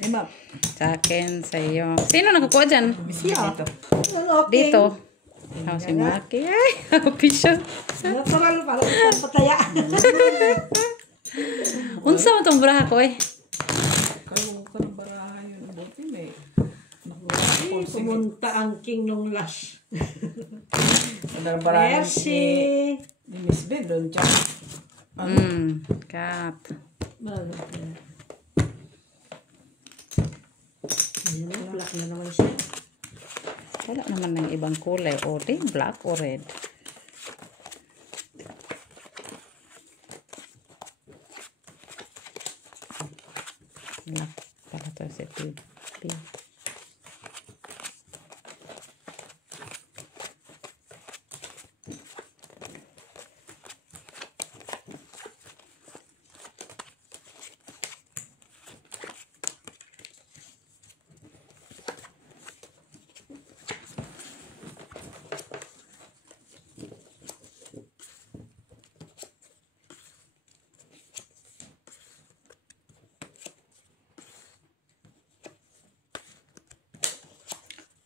Ima. Sa akin, sa iyo. Sino nakakuha dyan? Siya. Okay. Dito. Oh, si Maki. Ay, happy siya. Panalo para sa pataya. Unsa mo itong braha ko eh? Kayo ka ng barahan yun. Buti may. Pumunta ang king nung last. Ang barahan Merci. ni Miss Ben doon siya. Cut. Bago ka. Ayan na, black na naman siya. Wala naman ng ibang kulay. O, di, black or red. Black. Para to si P.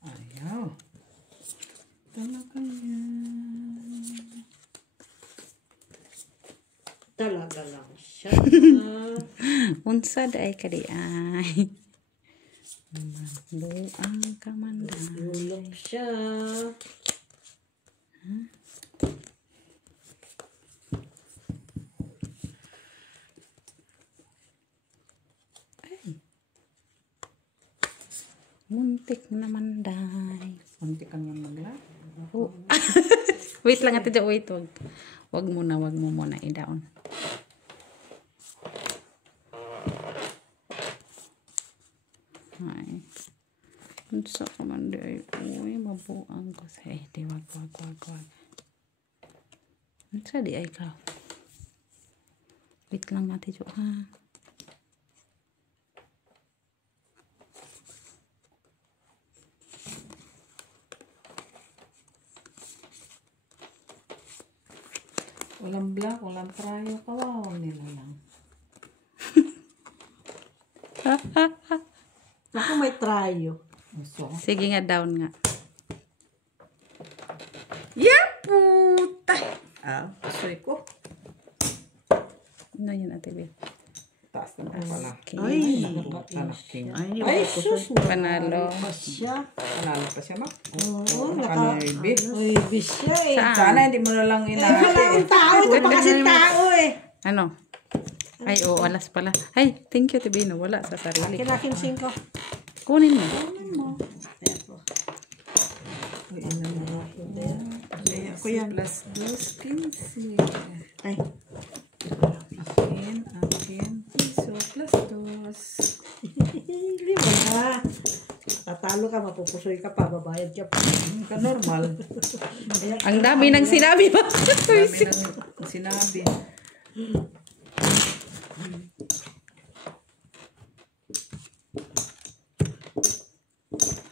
Ayaw. Talaga yan. Talaga lang siya. Unsa day kadi ay. Buang kamanday. Gulong siya. Muntik naman day. Muntik ka naman magla. Oh. Wait lang ate, wait. Wag mo muna i-down. Ay. Unsa ka man di ay. Uy, mabuang ko sa di wag. Unsa di ay ka. Wait lang ate Jo ha. Walang black, walang trayo. Kawawa nila lang. Ako may trayo. So, Sige nga, down nga. puta! Asoy ko. Ano yun ate B? Taas na pala. Okay. Ay, Talaking. Ay, sus. Panalo. Pa siya. Panalo pa siya, ma? Oo, Kanaybi. Uy, bis siya eh. Saan? Sana hindi mo na lang Wala inaate. akong tao. Ito pa kasi tao eh. Ano? Ay, oo, alas pala. Ay, thank you, Tibino. Wala sa sarili. Kinakin 5. Kunin mo. Eto. Uy, ina mo. Kaya ko yan. Plus 2, 15. Ay, Akin. Piso plus 2. Hindi mo na. Tatalo ka, mapupusoy ka pa, babayad ka pa. Ka normal. Ang dami ng sinabi mo. Sabi ng sinabi.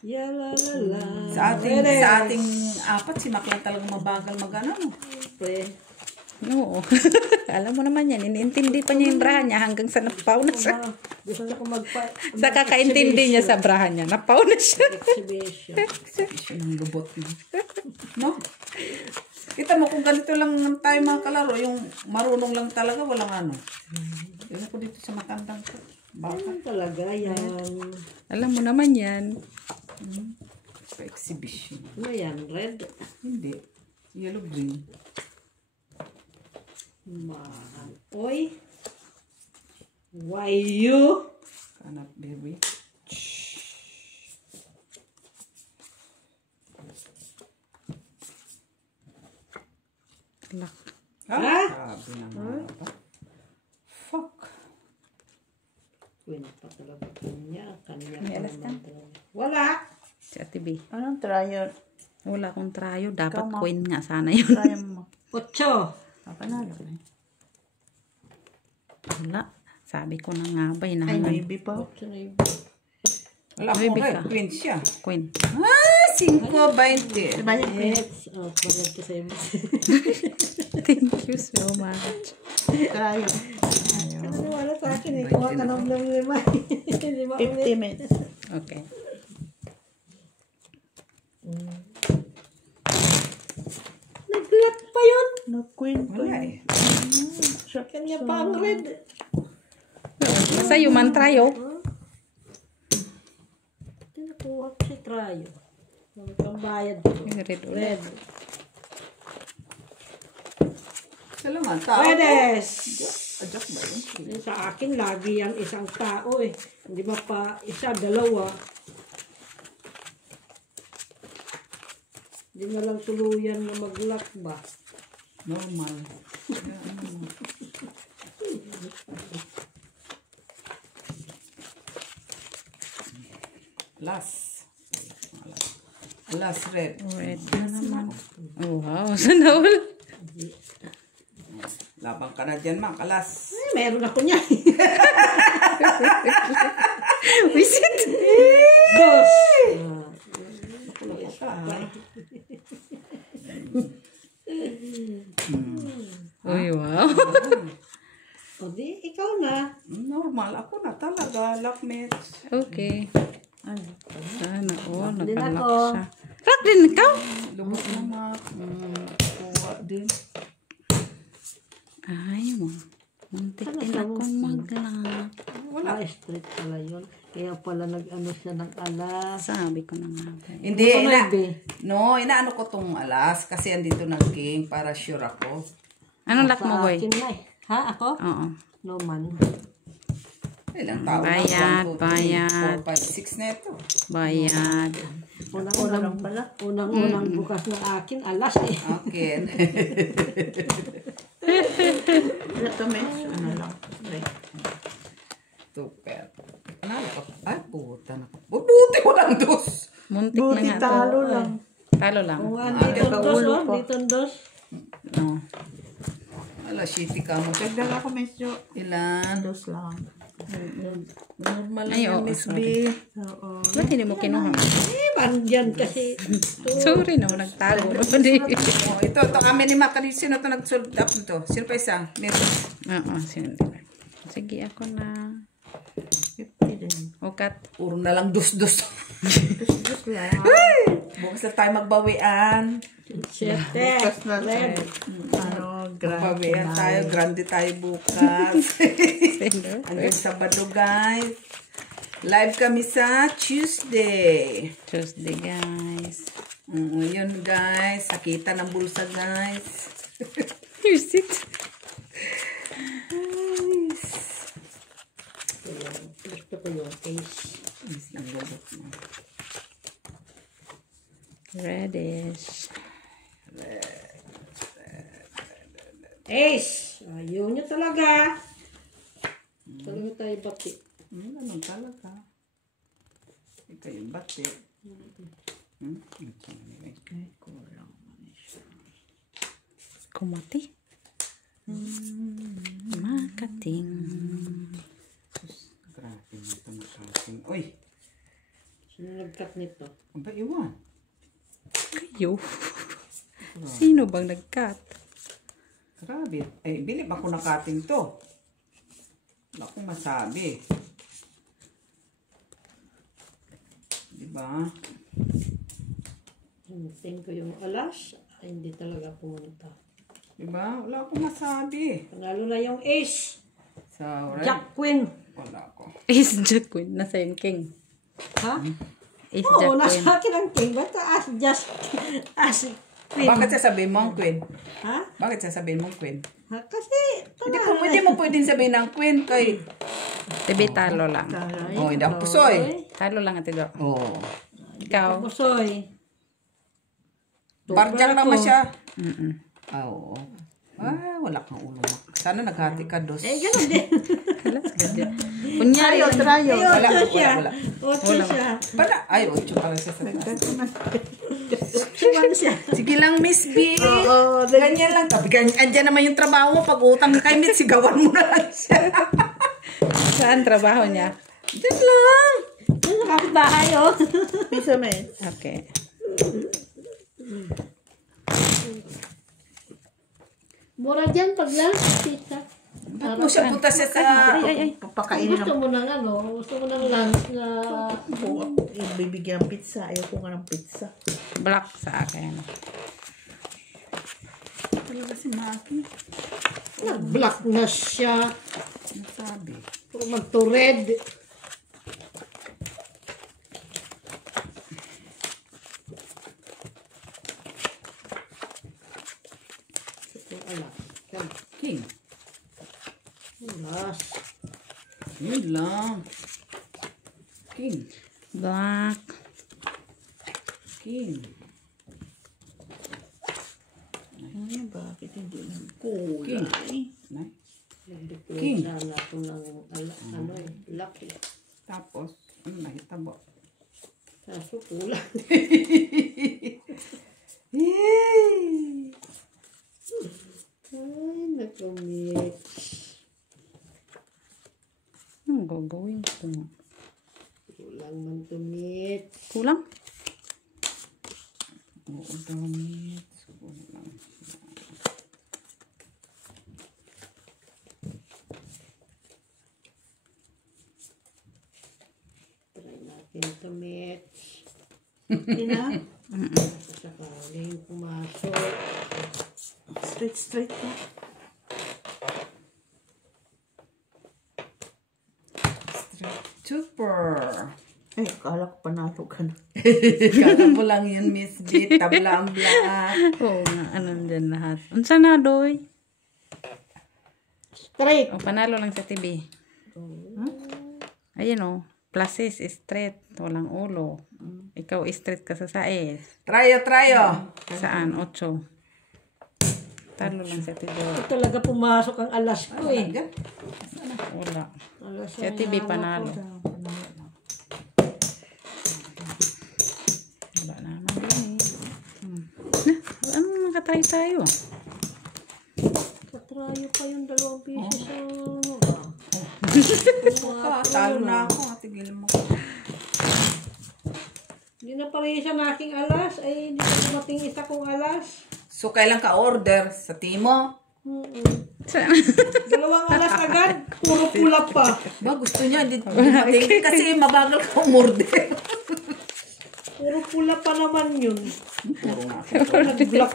Yalalala. Sa ating apat, si Mac lang talagang mabagal mag-ano. Pre. Oo. Alam mo naman yan. Iniintindi pa niya yung braha niya hanggang sa napaw na siya. Gusto ko Sa kakaintindi niya sa braha niya. Napaw na siya. exhibition. Siya ng lubot mo. No? Kita mo kung ganito lang tayo mga kalaro, yung marunong lang talaga, walang ano. Yun ako dito sa matandang ko. Baka. Ano talaga yan? Alam mo naman yan. Sa exhibition. Ano yan? Red? Hindi. Yellow green. Man. Oy. Why you? Kanap baby. Lock. Sabi naman. Fuck. Win pa talaga kanya. Kanya May pa alas naman talaga. Wala. Si Ate B. anong trial? Wala akong trayo. Dapat Ikaw, Ma. queen nga sana yun. Trial mo. 8. Panalo na. Wala. Sabi ko na nga ba. Ay, Hinahangan. maybe pa. Wala ko Baby red. ka. Queen siya. Queen. 5-20. Diba yung queen? Yes. Oh, bagad ko sa'yo. Thank you so much. Trial. Wala sa akin eh. Kuha ka ng 5. 5 ulit. 50 minutes. Okay. Nag-lock pa yun. No queen pa Wala yun. eh. Kanya pa ang red. Basta human trayo. Nakuha ko si Trayo. Pambayad ko. Red ulit. Red. Sila nga, tao. Redes! Adjust ba yun? Sa akin, lagi yan isang tao eh. Hindi ba pa isa, dalawa. Hindi na lang tuluyan na mag-lock ba? Normal. Last. Last red. Red na naman. Oh, wow. Sana all. Labang ka na dyan, Mak. Alas. Eh, meron ako niya. Visit. Dos! Uy, wow. O di, ikaw na. Normal. Ako na talaga. Lockmates. Okay. Sana all. Din Nakalock ako. siya. Lock din ikaw? Lubot na, Mak. Kuha din. Ay mo. Muntik din akong mag-lock. Wala. Straight pala yun. Kaya pala nag-ano siya ng alas. Sabi ko na nga ba. Hindi, Tunog eh. no, inaano ko tong alas kasi andito nag-king para sure ako. Anong lock mo, Sa boy? akin na eh. Ha? Ako? Oo. No man. Ilang tao na? Bayad, 1, 2, 3, bayad. 4, 5, 6 na ito. Bayad. Unang bukas ng akin, alas eh. Akin. Ito, Miss. Ano lang. Super. Panalo ka. Ay, puta na. Buti walang dos. Muntik na nga to. Talo lang. Talo lang. Kung dito dos, oh. Dito dos. No. Ala, shitty ka mo. Dagdag ako, Miss Jo. Ilan? Dos lang. Normal Ay, lang yan, oo, Miss B. sorry. Oo. Ba't hindi mo kinuha? Eh, bandyan kasi. Sorry na, nagtago. Hindi. Oh, ito kami ni Makari. Sino ito nag-sold up nito? Sino pa isa? Meron. Oo, sino. Sige, ako na. 50 din. Ukat. Puro na lang dos-dos. Dos lang. Bukas na tayo magbawian. Siyete. Bukas na red. Ano, Magbawian grand. tayo. Grande tayo bukas. Sino? Hanggang Sabado, guys. Live kami sa Tuesday. Tuesday, guys. Yun, guys. Sakita ng bulsa, guys. Here's it. Gusto ko yung case. Reddish. Ace! Ayaw niya talaga. Talaga tayo bati. Ano talaga? Ikaw yung bati. Kumati. Makating. Grabe mo ito nakating. Uy! Sino nag-cut nito? Ang ba iwan? Kayo. Sino bang nag-cut? Grabe. Eh, bilib ako nakating to. Wala akong masabi. Diba? Hinting ko yung alas. Ay, hindi talaga pumunta. Diba? Wala akong masabi. Panalo na yung ace. So, right? Jack Queen. Wala ako. Ace Jack Queen. Nasa yung king. Ha? Ace Oo, Jack Queen. nasa akin ang king. Basta as queen. Bakit sasabihin mo ang queen? Ha? Bakit sasabihin mo ang queen? Ha? Kasi, Hindi mo pwedeng sabihin ng queen kay... Tibi, talo lang. Oh, hindi ako pusoy. Talo lang ate do. Oh. Ikaw. Pusoy. Barjak naman siya. Mm-mm. Ah, oo. Ah, wala kang ulo. Sana naghati ka dos. Eh, ganun din. Kunyari lang. Trayo. Wala, Ocho siya. wala. Ocho siya. Pala, ay, 8 pala siya sa taas. Siwan siya. Sige lang, Miss B. Oo. Ganyan lang. Tapos, andyan naman yung trabaho mo. Pag utang kay Miss, sigawan mo na lang siya. Saan trabaho niya? Diyan lang. Yung kapitbahay, oh. Piso, Miss. Okay. Mura dyan pag lang, pizza. Ba't mo siya punta siya sa... Papakainin Gusto ng mo ng ano, gusto mo ng lunch na... bibigyan ng pizza. Ayaw ko nga ng pizza. Black sa akin. Talaga si Maki. Nag-black na siya. Nasabi. Puro mag-to-red. Alam. alas. Yun lang. King. Black. King. Ay, bakit hindi lang kulay? Nay. Nagdeploy King. sana ako ng lucky. Tapos, ano na hitabo? Kaso kulang. Yay! Ay, nakamit. Ang gagawin ko. Kulang man tumit. Kulang? Oo, damit. Kulang. Try natin tumit. Ina, Sakaling pumasok. straight ka. Super! Ay, kala ko panalo ka na. Kala mo lang yun, Miss B. Tabla-ambla. Oo nga, ano dyan lahat. Unsa na, doy? Straight. O, panalo lang sa TV. Ayun o. Pluses, straight. Walang ulo. Ikaw, straight ka sa sais. Trayo! Saan? 8. Talo lang sa TV. Talaga pumasok ang alas ko eh. Wala. Alas Sa TV, panalo. Wala naman din eh. Ano nakatry tayo? Katrayo pa yung 2 piso sa ano Talo na ako. Tigil mo. Hindi na pala siya na aking alas. Ay, hindi na dumating isa kong alas. So, kailan ka order? Sa Timo? Saan? 2 alas agad. Puro pula pa. Ba, gusto niya. Hindi dumating. Kasi mabagal ka umorder. Puro pula pa naman yun. Puro nga. Nag-block.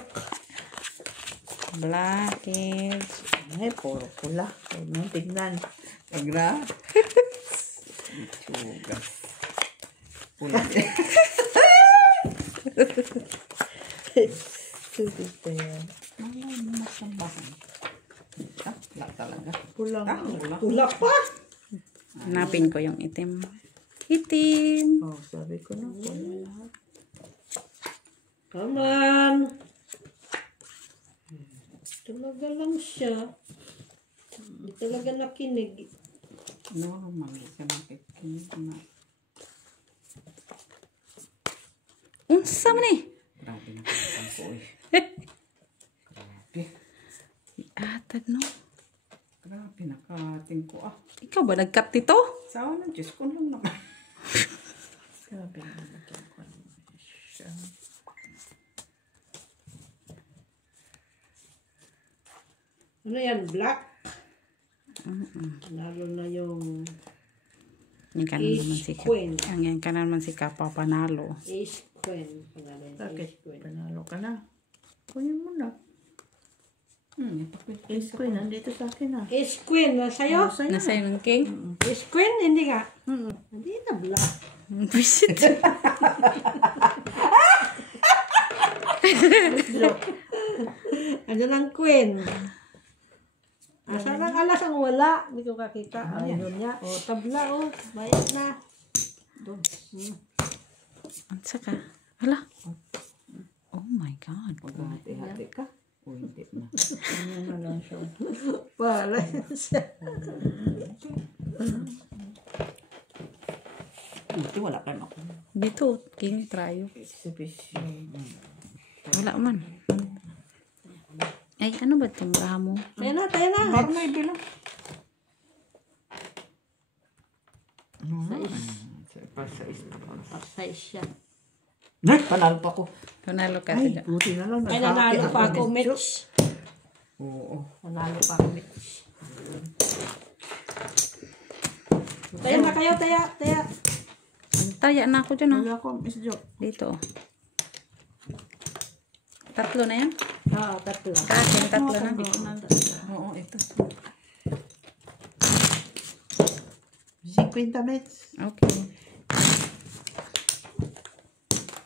Blackage. Ay, puro pula. Ay, nang tignan. Agra? Chugas. Pula. Stupid pa yan. Malay mo masambahan. Wala talaga. Pula nga. Wala. Pula pa. Hanapin ko yung itim. Itim. Oh, sabi ko na. Pula lahat. Come on. Talaga lang siya. Hindi talaga nakinig. Normal. Siya nakikinig na. Unsa man eh? Grabe na kakasan ko eh. Grabe. Atag no? Grabe nakating ko ah. Ikaw ba nag-cut dito? Sawa ng Diyos ko lang naman. Sabi na natin ko siya. Ano yan? Black? Lalo na yung Yung kanan naman si Queen. Ang kanan naman si Kapa panalo. Ace Queen. Pangalan, Bakit? Ace Queen. Panalo ka na. Kunin mo na. Ito Ace Queen, nandito sa akin ah. Ace Queen. Nasa'yo? Sa'yo Nasa yung king? Ace Queen? Hindi nga. Hindi na black. Visit. Ano ang Queen? Asan ang alas ang wala? Hindi ko kakita. Ayun niya. O, tabla o. Bayad na. Unsa ka? Hala. Oh my God. Hati-hati ka. O hindi na. Ano na lang siya. Wala siya. Buti wala ka na. Dito, king trayo. Exhibition. Wala man. Ay, ano ba timba mo? Tayo na, tayo na. Parang may bilang. Sa isa pa. Pasay siya. Ay, panalo pa ko. Panalo ka Ay, dyan. buti na lang. Ay, nanalo pa ako, Mitch. Oo. Nanalo pa ako, Mitch. Tayo na kayo, taya, taya. Taya na ako dyan, oh. Wala ko, Miss Jo. Dito. Tatlo na yan? Ah, tatlo. Sa akin, tatlo na. Oo, ito. 50 minutes. Okay.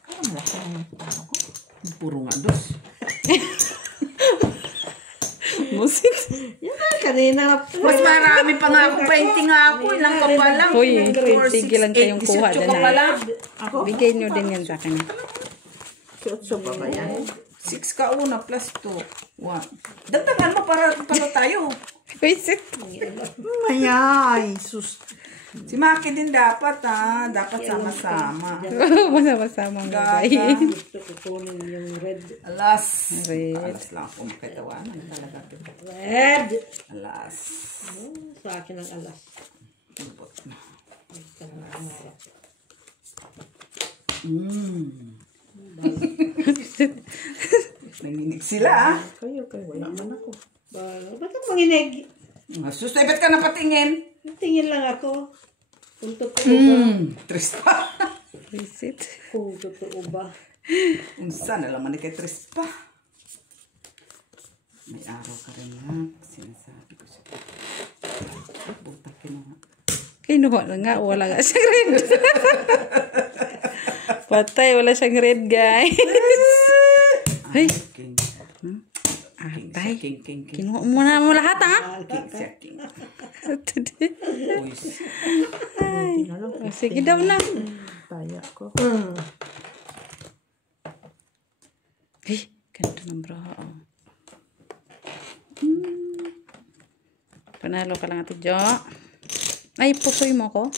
Parang malaki na yung tao ko. Puro nga dos. Busit. Yan na, Kanina. Mas marami pa nga ako. 20 nga ako. Ilang ka pa lang. Uy, 4, 6, sige lang kayong 8, kuha 18 dyan ka pa na. lang. Bigay nyo din yan sa akin. 18 pa ba yan? 6 ka una plus 2. 1. Dagdagan mo para tayo. Visit. Mayay. Sus. Si Maki din dapat ha. Dapat sama-sama. Masama-sama mo ba? Gusto ko kunin yung red. Alas. Red. Alas lang ako makitawanan talaga. Red! Alas. Sa akin ang alas. Lubot na. Nanginig sila ha. Kayo, wala man ako. Ba't ang manginig? Sus, ba't ka napatingin? Tingin lang ako. Kung totoo ba? Trispa. Visit. Kung totoo ba? Unsa na lang man kay Trispa. May araw ka rin ha. Sinasabi ko siya. Buta kinuha. Kinuha na nga. Wala nga siyang red. Patay. Wala siyang red, guys. Ay. King. Atay. King. Kinuha mo na mo lahat, ha? King siya, king. Uy. Sige daw na. Taya ko. Ay, ganito ng bro. Panalo ka lang, Ate Jo. Ay, pusoy mo ko.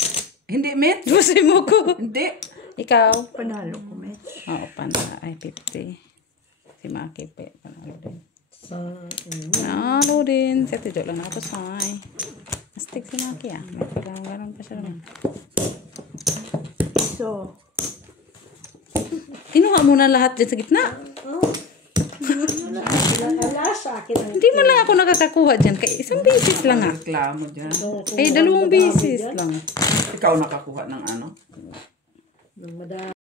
Hindi, Met. Pusoy mo ko. Hindi. Ikaw. Panalo ko, Met. Oo, panalo. Ay, 50. Si Maki, panalo din. Panalo din. Si Ate Jo lang nakapasay. Astig si Maki, ah. May parang pa siya naman. So, Kinuha mo na lahat dyan sa gitna. Alas sa akin ang Hindi man lang ako nakakakuha dyan. Kaya isang beses lang, ah. Reklamo dyan. Ay, 2 beses lang. Ikaw nakakuha ng ano? madami.